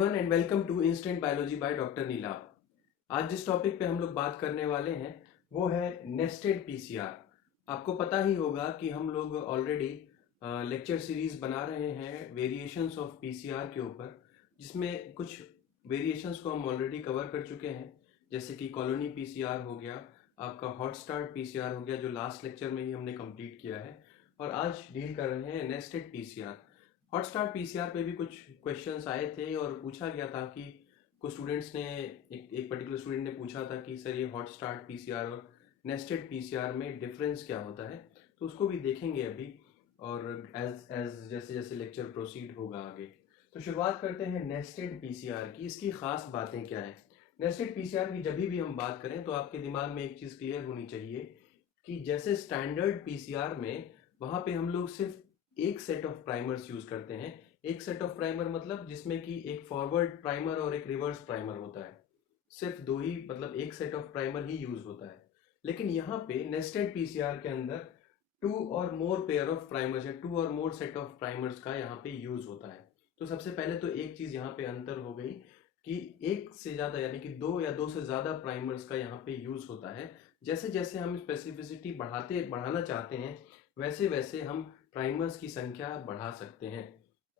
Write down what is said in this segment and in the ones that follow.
Everyone and welcome to instant biology by doctor Neela. आज जिस topic पे हम लोग बात करने वाले हैं वो है नेस्टेड पीसीआर। आपको पता ही होगा कि हम लोग ऑलरेडी लेक्चर सीरीज बना रहे हैं वेरिएशंस ऑफ पीसीआर के ऊपर, जिसमें कुछ वेरिएशंस को हम ऑलरेडी कवर कर चुके हैं, जैसे कि कॉलोनी पीसीआर हो गया, आपका हॉट स्टार्ट पीसीआर हो गया जो लास्ट लेक्चर में ही हमने कंप्लीट किया है, और आज डील कर रहे हैं nested PCR. Hot start PCR पे भी कुछ क्वेश्चंस आए थे और पूछा गया था कि कुछ स्टूडेंट्स ने एक पर्टिकुलर स्टूडेंट ने पूछा था कि सर ये हॉट स्टार्ट पीसीआर और नेस्टेड पीसीआर में डिफरेंस क्या होता है, तो उसको भी देखेंगे अभी और एज एज जैसे जैसे लेक्चर प्रोसीड होगा आगे। तो शुरुआत करते हैं नेस्टेड पीसीआर की। इसकी खास बातें क्या है? नेस्टेड पीसीआर की जब भी हम बात करें तो आपके दिमाग में एक चीज़ क्लियर होनी चाहिए कि जैसे स्टैंडर्ड पीसीआर में वहाँ पे हम लोग सिर्फ एक सेट ऑफ प्राइमर्स यूज करते हैं। एक सेट ऑफ प्राइमर मतलब जिसमें कि एक फॉरवर्ड प्राइमर और एक रिवर्स प्राइमर होता है। सिर्फ दो ही, मतलब एक set of primer he use होता है। लेकिन यहाँ पे नेस्टेड पीसीआर के अंदर टू और मोर पेयर ऑफ प्राइमर्स या टू और मोर सेट ऑफ प्राइमर्स का यहाँ पे यूज होता है। तो सबसे पहले तो एक चीज यहाँ पे अंतर हो गई कि एक से ज्यादा यानी कि दो या दो से ज्यादा प्राइमर्स का यहाँ पे यूज होता है। जैसे जैसे हम स्पेसिफिसिटी बढ़ाना चाहते हैं वैसे वैसे हम प्राइमर्स की संख्या बढ़ा सकते हैं,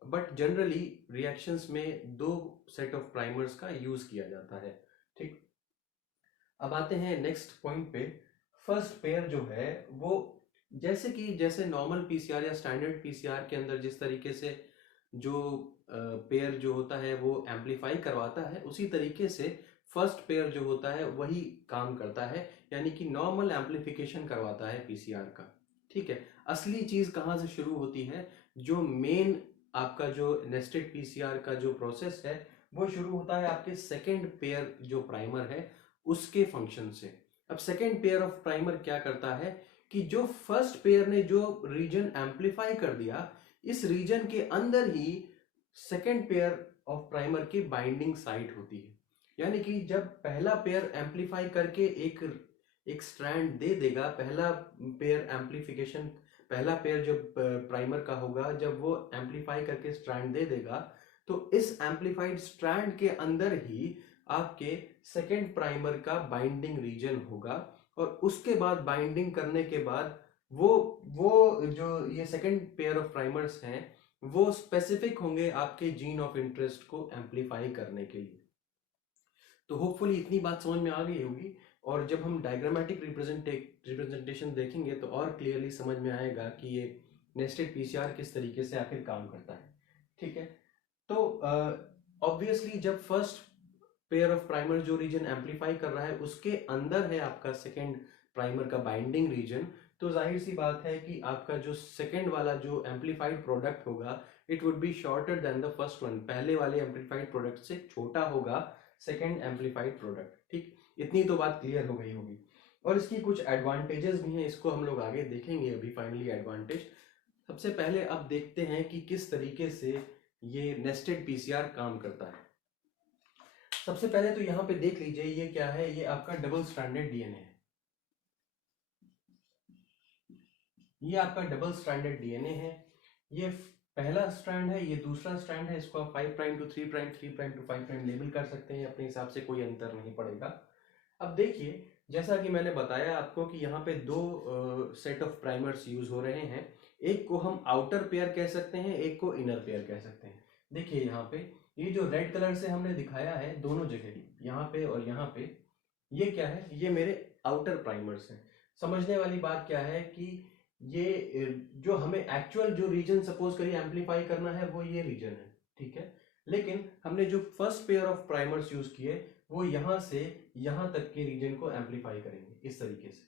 बट जनरली रिएक्शंस में दो सेट ऑफ प्राइमर्स का यूज किया जाता है। ठीक, अब आते हैं नेक्स्ट पॉइंट पे। फर्स्ट पेयर जो है वो जैसे नॉर्मल पीसीआर या स्टैंडर्ड पीसीआर के अंदर जिस तरीके से जो पेयर जो होता है वो एम्पलीफाई करवाता है, उसी तरीके से फर्स्ट पेयर जो होता है वही काम करता है, यानी कि नॉर्मल एम्पलीफिकेशन करवाता है पीसीआर का। ठीक है, असली चीज कहाँ से शुरू होती है? जो मेन आपका जो नेस्टेड पीसीआर का जो प्रोसेस है वो शुरू होता है आपके सेकेंड पेयर जो प्राइमर है उसके फंक्शन से। अब सेकेंड पेयर ऑफ प्राइमर क्या करता है कि जो फर्स्ट पेयर ने जो रीजन एम्पलीफाई कर दिया, इस रीजन के अंदर ही सेकेंड पेयर ऑफ प्राइमर की बाइंडिंग साइट होती है। यानी कि जब पहला पेयर एम्पलीफाई करके एक स्ट्रैंड दे देगा, पहला पेयर एम्पलीफिकेशन, पहला पेयर जब प्राइमर का होगा, जब वो एम्पलीफाई करके स्ट्रैंड दे देगा, तो इस एम्पलीफाइड स्ट्रैंड के अंदर ही आपके सेकेंड प्राइमर का बाइंडिंग रीजन होगा, और उसके बाद बाइंडिंग करने के बाद वो जो ये सेकेंड पेयर ऑफ प्राइमर्स हैं वो स्पेसिफिक होंगे आपके जीन ऑफ इंटरेस्ट को एम्पलीफाई करने के लिए। तो होपफुली इतनी बात समझ में आ गई होगी, और जब हम डायग्रामेटिक रिप्रेजेंटेशन देखेंगे तो और क्लियरली समझ में आएगा कि ये नेस्टेड पीसीआर किस तरीके से आखिर काम करता है। ठीक है, तो ऑब्वियसली जब फर्स्ट पेयर ऑफ प्राइमर जो रीजन एम्पलीफाई कर रहा है उसके अंदर है आपका सेकेंड प्राइमर का बाइंडिंग रीजन, तो जाहिर सी बात है कि आपका जो सेकेंड वाला जो एम्पलीफाइड प्रोडक्ट होगा it would be shorter than the first one. पहले वाले एम्पलीफाइड प्रोडक्ट से छोटा होगा सेकेंड एम्पलीफाइड प्रोडक्ट। ठीक, इतनी तो बात क्लियर हो गई होगी। और इसकी कुछ एडवांटेजेस भी हैं, इसको हम लोग आगे देखेंगे अभी फाइनली एडवांटेज। सबसे पहले अब देखते हैं कि किस तरीके से ये नेस्टेड पीसीआर काम करता है। सबसे पहले तो यहां पे देख लीजिए ये क्या है, ये आपका डबल स्ट्रैंडेड डीएनए है। ये आपका डबल स्ट्रैंडेड डीएनए है, ये पहला स्ट्रैंड है, ये दूसरा स्ट्रैंड है। इसको आप 5 prime to 3 prime, 3 prime to 5 prime label कर सकते हैं, अपने हिसाब से कोई अंतर नहीं पड़ेगा। अब देखिए, जैसा कि मैंने बताया आपको कि यहाँ पे दो सेट ऑफ प्राइमर्स यूज हो रहे हैं। एक को हम आउटर पेयर कह सकते हैं, एक को इनर पेयर कह सकते हैं। देखिए यहाँ पे ये जो रेड कलर से हमने दिखाया है दोनों जगह, यहाँ पे और यहाँ पे, ये क्या है? ये मेरे आउटर प्राइमर्स हैं। समझने वाली बात क्या है कि ये जो हमें एक्चुअल जो रीजन सपोज करिए एम्पलीफाई करना है वो ये रीजन है। ठीक है, लेकिन हमने जो first pair of primers use किए वो यहां से यहां तक के रीजन को एम्पलीफाई करेंगे इस तरीके से।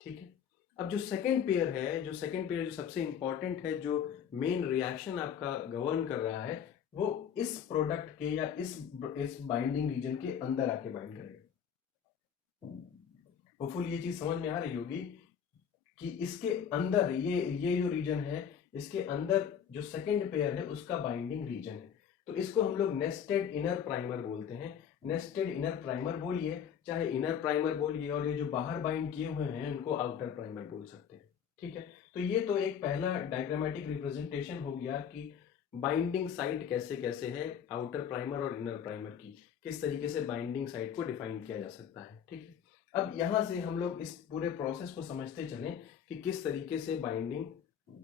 ठीक है, अब जो सेकेंड पेयर है, जो सेकेंड पेयर जो सबसे इंपॉर्टेंट है, जो मेन रिएक्शन आपका गवर्न कर रहा है, वो इस प्रोडक्ट के या इस बाइंडिंग रीजन के अंदर आके बाइंड करेगा। होपफुल ये चीज समझ में आ रही होगी कि इसके अंदर ये जो रीजन है, इसके अंदर जो सेकेंड पेयर है उसका बाइंडिंग रीजन है। तो इसको हम लोग नेस्टेड इनर प्राइमर बोलते हैं। नेस्टेड इनर प्राइमर बोलिए, चाहे इनर प्राइमर बोलिए, और ये जो बाहर बाइंड किए हुए हैं उनको आउटर प्राइमर बोल सकते हैं। ठीक है, तो ये तो एक पहला डायग्रामेटिक रिप्रेजेंटेशन हो गया कि बाइंडिंग साइट कैसे कैसे है आउटर प्राइमर और इनर प्राइमर की, किस तरीके से बाइंडिंग साइट को डिफाइन किया जा सकता है। ठीक है, अब यहाँ से हम लोग इस पूरे प्रोसेस को समझते चलें कि किस तरीके से बाइंडिंग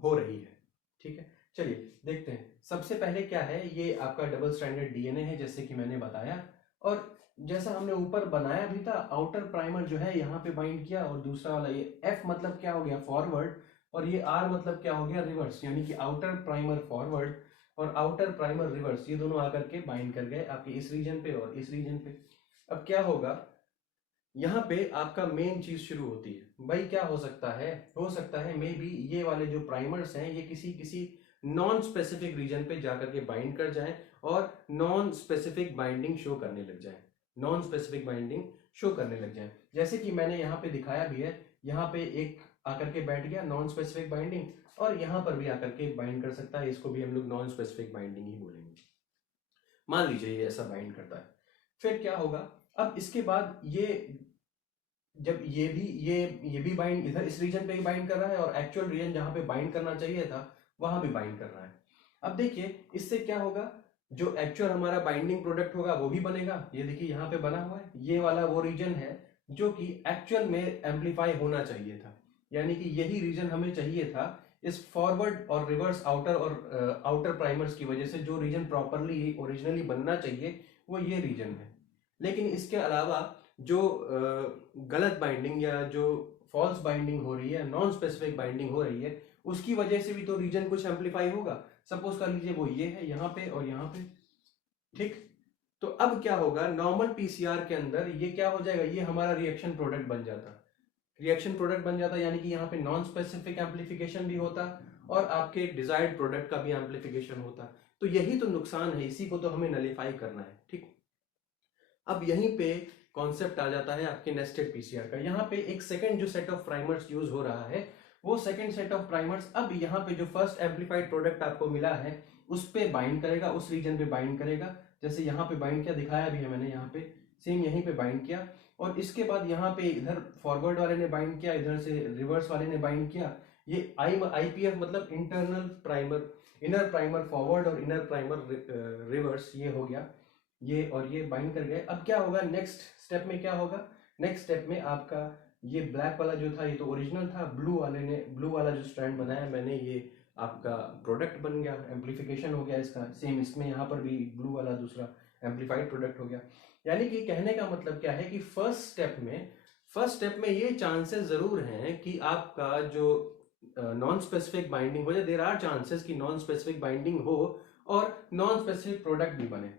हो रही है। ठीक है, चलिए देखते हैं। सबसे पहले क्या है, ये आपका डबल स्ट्रैंडेड डीएनए है जैसे कि मैंने बताया, और जैसा हमने ऊपर बनाया भी था, आउटर प्राइमर जो है यहाँ पे बाइंड किया, और दूसरा वाला ये एफ मतलब क्या हो गया, फॉरवर्ड, और ये आर मतलब क्या हो गया, रिवर्स, यानी कि आउटर प्राइमर फॉरवर्ड और आउटर प्राइमर रिवर्स, ये दोनों आकर के बाइंड कर गए आपके इस रीजन पे और इस रीजन पे। अब क्या होगा, यहाँ पे आपका मेन चीज शुरू होती है। भाई क्या हो सकता है मे बी ये वाले जो प्राइमर्स हैं ये किसी किसी नॉन स्पेसिफिक रीजन पे जाकर के बाइंड कर जाएं और नॉन स्पेसिफिक बाइंडिंग शो करने लग जाएं, नॉन स्पेसिफिक बाइंडिंग शो करने लग जाएं। जैसे कि मैंने यहाँ पे दिखाया भी है, यहाँ पे एक आकर के बैठ गया नॉन स्पेसिफिक बाइंडिंग, और यहाँ पर भी आकर के बाइंड कर सकता है, इसको भी हम लोग नॉन स्पेसिफिक बाइंडिंग ही बोलेंगे। मान लीजिए ये ऐसा बाइंड करता है, फिर क्या होगा, अब इसके बाद ये जब ये भी बाइंड इधर इस रीजन पे ही बाइंड कर रहा है और एक्चुअल रीजन जहां पे बाइंड करना चाहिए था वहां भी बाइंड कर रहा है। अब देखिए इससे क्या होगा, जो एक्चुअल हमारा बाइंडिंग प्रोडक्ट होगा वो भी बनेगा। ये देखिए यहाँ पे बना हुआ है, ये वाला वो रीजन है जो कि एक्चुअल में एम्पलीफाई होना चाहिए था, यानी कि यही रीजन हमें चाहिए था इस फॉरवर्ड और रिवर्स आउटर और आउटर प्राइमर्स की वजह से। जो रीजन प्रॉपरली ओरिजिनली बनना चाहिए वो ये रीजन है, लेकिन इसके अलावा जो गलत बाइंडिंग या जो फॉल्स बाइंडिंग हो रही है, नॉन स्पेसिफिक बाइंडिंग हो रही है, उसकी वजह से भी तो रीजन कुछ एम्पलीफाई होगा। सपोज कर लीजिए वो ये है यहाँ पे और यहाँ पे। ठीक, तो अब क्या होगा, नॉर्मल पीसीआर के अंदर ये क्या हो जाएगा, ये हमारा रिएक्शन प्रोडक्ट बन जाता, रिएक्शन प्रोडक्ट बन जाता, यानी कि यहाँ पे नॉन स्पेसिफिक एम्पलीफिकेशन भी होता और आपके डिजायर्ड प्रोडक्ट का भी एम्पलीफिकेशन होता। तो यही तो नुकसान है, इसी को तो हमें नलीफाई करना है। ठीक, अब यहीं पे कॉन्सेप्ट आ जाता है आपके नेस्टेड पीसीआर का। यहाँ पे एक सेकंड जो सेट ऑफ प्राइमर्स यूज हो रहा है, वो सेकंड सेट ऑफ प्राइमर्स अब यहाँ पे जो फर्स्ट एम्पलीफाइड प्रोडक्ट आपको मिला है उस पे बाइंड करेगा, उस रीजन पे बाइंड करेगा। जैसे यहाँ पे बाइंड किया, दिखाया भी है मैंने, यहाँ पे सेम यहीं पे बाइंड किया, और इसके बाद यहाँ पे इधर फॉरवर्ड वाले ने बाइंड किया, इधर से रिवर्स वाले ने बाइंड किया। ये आईपीएफ मतलब internal primer, inner primer forward और इनर प्राइमर रिवर्स, ये हो गया, ये और ये बाइंड कर गए। अब क्या होगा, नेक्स्ट स्टेप में क्या होगा, नेक्स्ट स्टेप में आपका ये ब्लैक वाला जो था ये तो ओरिजिनल था, ब्लू वाले ने, ब्लू वाला जो स्ट्रैंड बनाया मैंने, ये आपका प्रोडक्ट बन गया, एम्पलीफिकेशन हो गया इसका। सेम इसमें यहाँ पर भी ब्लू वाला दूसरा एम्पलीफाइड प्रोडक्ट हो गया। यानी कि कहने का मतलब क्या है कि फर्स्ट स्टेप में ये चांसेस जरूर हैं कि आपका जो नॉन स्पेसिफिक बाइंडिंग हो जाए, देयर आर चांसेस कि नॉन स्पेसिफिक बाइंडिंग हो और नॉन स्पेसिफिक प्रोडक्ट भी बने,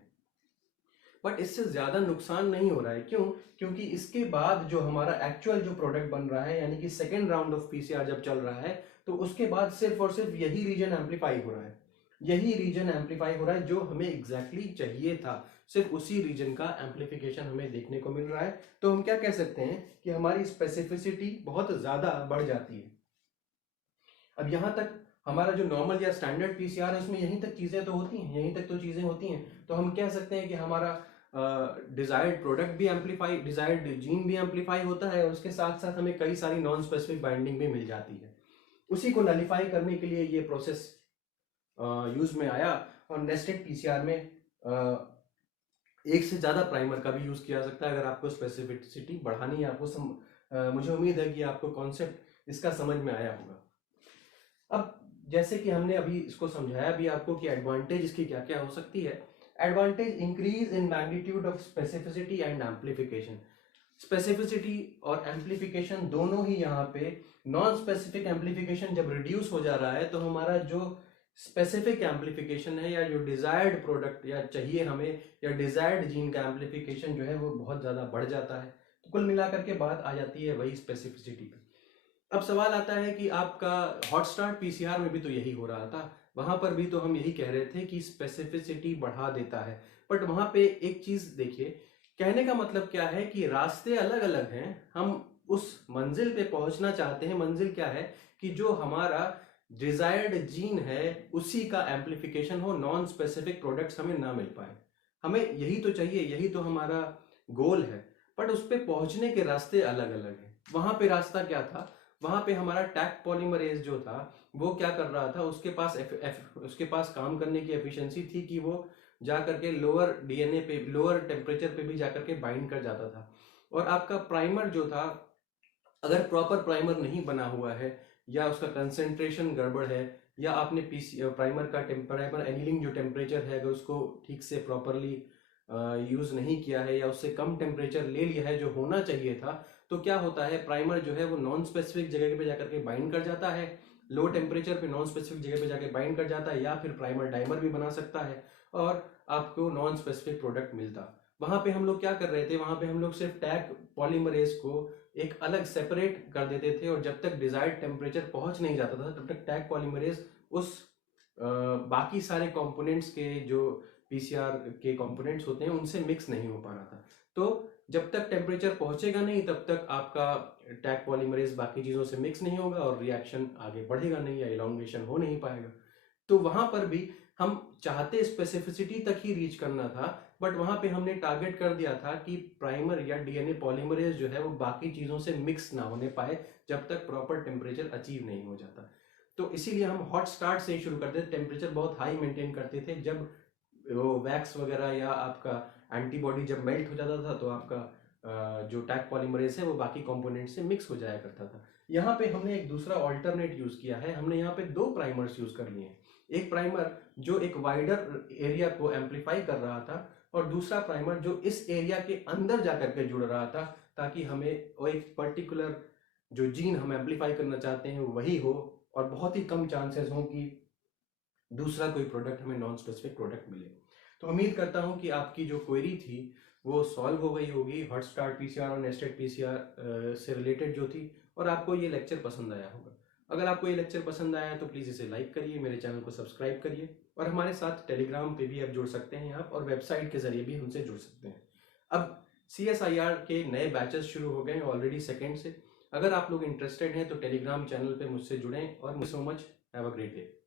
बट इससे ज्यादा नुकसान नहीं हो रहा है। क्यों? क्योंकि इसके बाद जो हमारा एक्चुअल जो प्रोडक्ट बन रहा है, यानी कि सेकेंड राउंड ऑफ पीसीआर जब चल रहा है, तो उसके बाद सिर्फ और सिर्फ यही रीजन एम्पलीफाई हो रहा है, यही रीजन एम्पलीफाई हो रहा है जो हमें एग्जैक्टली चाहिए था, सिर्फ उसी रीजन का एम्पलीफिकेशन हमें देखने को मिल रहा है। तो हम क्या कह सकते हैं कि हमारी स्पेसिफिसिटी बहुत ज्यादा बढ़ जाती है। अब यहां तक हमारा जो नॉर्मल या स्टैंडर्ड पीसीआर है उसमें यहीं तक चीजें तो होती हैं, यहीं तक तो चीजें होती हैं, तो हम कह सकते हैं कि हमारा डिजायर्ड प्रोडक्ट भी एम्पलीफाई, डिजायर्ड जीन भी एम्पलीफाई होता है, और उसके साथ साथ हमें कई सारी नॉन स्पेसिफिक बाइंडिंग भी मिल जाती है। उसी को नलीफाई करने के लिए ये प्रोसेस यूज में आया, और नेस्टेड पीसीआर में एक से ज्यादा प्राइमर का भी यूज किया जा सकता है अगर आपको स्पेसिफिसिटी बढ़ानी है। आपको मुझे उम्मीद है कि आपको कॉन्सेप्ट इसका समझ में आया होगा। अब जैसे कि हमने अभी इसको समझाया भी आपको कि एडवांटेज इसकी क्या क्या हो सकती है। Advantage, increase in magnitude of specificity and amplification. Specificity और एम्पलीफिकेशन दोनों ही यहाँ पे, नॉन स्पेसिफिक एम्पलीफिकेशन जब रिड्यूस हो जा रहा है तो हमारा जो स्पेसिफिक एम्पलीफिकेशन है या जो डिजायर्ड प्रोडक्ट या चाहिए हमें या डिजायर्ड जीन का एम्पलीफिकेशन जो है वो बहुत ज्यादा बढ़ जाता है। तो कुल मिलाकर के बात आ जाती है वही स्पेसिफिसिटी पे। अब सवाल आता है कि आपका हॉट स्टार्ट पीसीआर में भी तो यही हो रहा था, वहां पर भी तो हम यही कह रहे थे कि स्पेसिफिसिटी बढ़ा देता है, बट वहां पे एक चीज देखिए, कहने का मतलब क्या है कि रास्ते अलग अलग हैं, हम उस मंजिल पे पहुंचना चाहते हैं। मंजिल क्या है कि जो हमारा डिजायर्ड जीन है उसी का एम्पलीफिकेशन हो, नॉन स्पेसिफिक प्रोडक्ट्स हमें ना मिल पाए। हमें यही तो चाहिए, यही तो हमारा गोल है, बट उस पे पहुंचने के रास्ते अलग अलग हैं। वहां पे रास्ता क्या था, वहां पे हमारा टैक पॉलीमरेज जो था वो क्या कर रहा था, उसके पास काम करने की एफिशिएंसी थी कि वो जा करके लोअर डीएनए पे, लोअर टेम्परेचर पे भी जा करके बाइंड कर जाता था। और आपका प्राइमर जो था, अगर प्रॉपर प्राइमर नहीं बना हुआ है या उसका कंसेंट्रेशन गड़बड़ है, या आपने पीसी प्राइमर का प्राइमर एनीलिंग जो टेम्परेचर है अगर उसको ठीक से प्रॉपरली यूज नहीं किया है या उससे कम टेम्परेचर ले लिया है जो होना चाहिए था, तो क्या होता है, प्राइमर जो है वो नॉन स्पेसिफिक जगह पे जाकर के बाइंड कर जाता है, लो टेम्परेचर पे नॉन स्पेसिफिक जगह पे जाकर बाइंड कर जाता है, या फिर प्राइमर डाइमर भी बना सकता है और आपको नॉन स्पेसिफिक प्रोडक्ट मिलता। वहां पे हम लोग क्या कर रहे थे, वहां पे हम लोग सिर्फ टैग पॉलीमरेज को एक अलग सेपरेट कर देते थे, और जब तक डिजायर्ड टेम्परेचर पहुंच नहीं जाता था तब तक टैग पॉलीमरेज उस बाकी सारे कंपोनेंट्स के जो पीसीआर के कंपोनेंट्स होते हैं उनसे मिक्स नहीं हो पा रहा था। तो जब तक टेम्परेचर पहुंचेगा नहीं तब तक आपका टैग पॉलीमरेज बाकी चीजों से मिक्स नहीं होगा और रिएक्शन आगे बढ़ेगा नहीं या इलॉन्गेशन हो नहीं पाएगा। तो वहां पर भी हम चाहते स्पेसिफिसिटी तक ही रीच करना था, बट वहां पे हमने टारगेट कर दिया था कि प्राइमर या डीएनए पॉलीमरेज जो है वो बाकी चीजों से मिक्स ना होने पाए जब तक प्रॉपर टेम्परेचर अचीव नहीं हो जाता। तो इसीलिए हम हॉट स्टार्ट से ही शुरू करते थे, टेम्परेचर बहुत हाई मेंटेन करते थे। जब वो वैक्स वगैरह या आपका एंटीबॉडी जब मेल्ट हो जाता था तो आपका जो टैग पॉलीमरेज है वो बाकी कंपोनेंट से मिक्स हो जाया करता था। यहाँ पे हमने एक दूसरा ऑल्टरनेट यूज किया है, हमने यहाँ पे दो प्राइमर्स यूज कर लिए हैं। एक प्राइमर जो एक वाइडर एरिया को एम्पलीफाई कर रहा था, और दूसरा प्राइमर जो इस एरिया के अंदर जाकर के जुड़ रहा था, ताकि हमें वो एक पर्टिकुलर जो जीन हम एम्पलीफाई करना चाहते हैं वही हो, और बहुत ही कम चांसेस हो कि दूसरा कोई प्रोडक्ट हमें नॉन स्पेसिफिक प्रोडक्ट मिले। तो उम्मीद करता हूं कि आपकी जो क्वेरी थी वो सॉल्व हो गई होगी, हॉट स्टार्ट पीसीआर और नेस्टेड पीसीआर से रिलेटेड जो थी, और आपको ये लेक्चर पसंद आया होगा। अगर आपको ये लेक्चर पसंद आया तो प्लीज़ इसे लाइक करिए, मेरे चैनल को सब्सक्राइब करिए, और हमारे साथ टेलीग्राम पे भी आप जुड़ सकते हैं आप, और वेबसाइट के जरिए भी हमसे जुड़ सकते हैं। अब CSIR के नए बैचेस शुरू हो गए हैं ऑलरेडी सेकेंड से। अगर आप लोग इंटरेस्टेड हैं तो टेलीग्राम चैनल पे मुझसे जुड़ें, और so much, have a great day.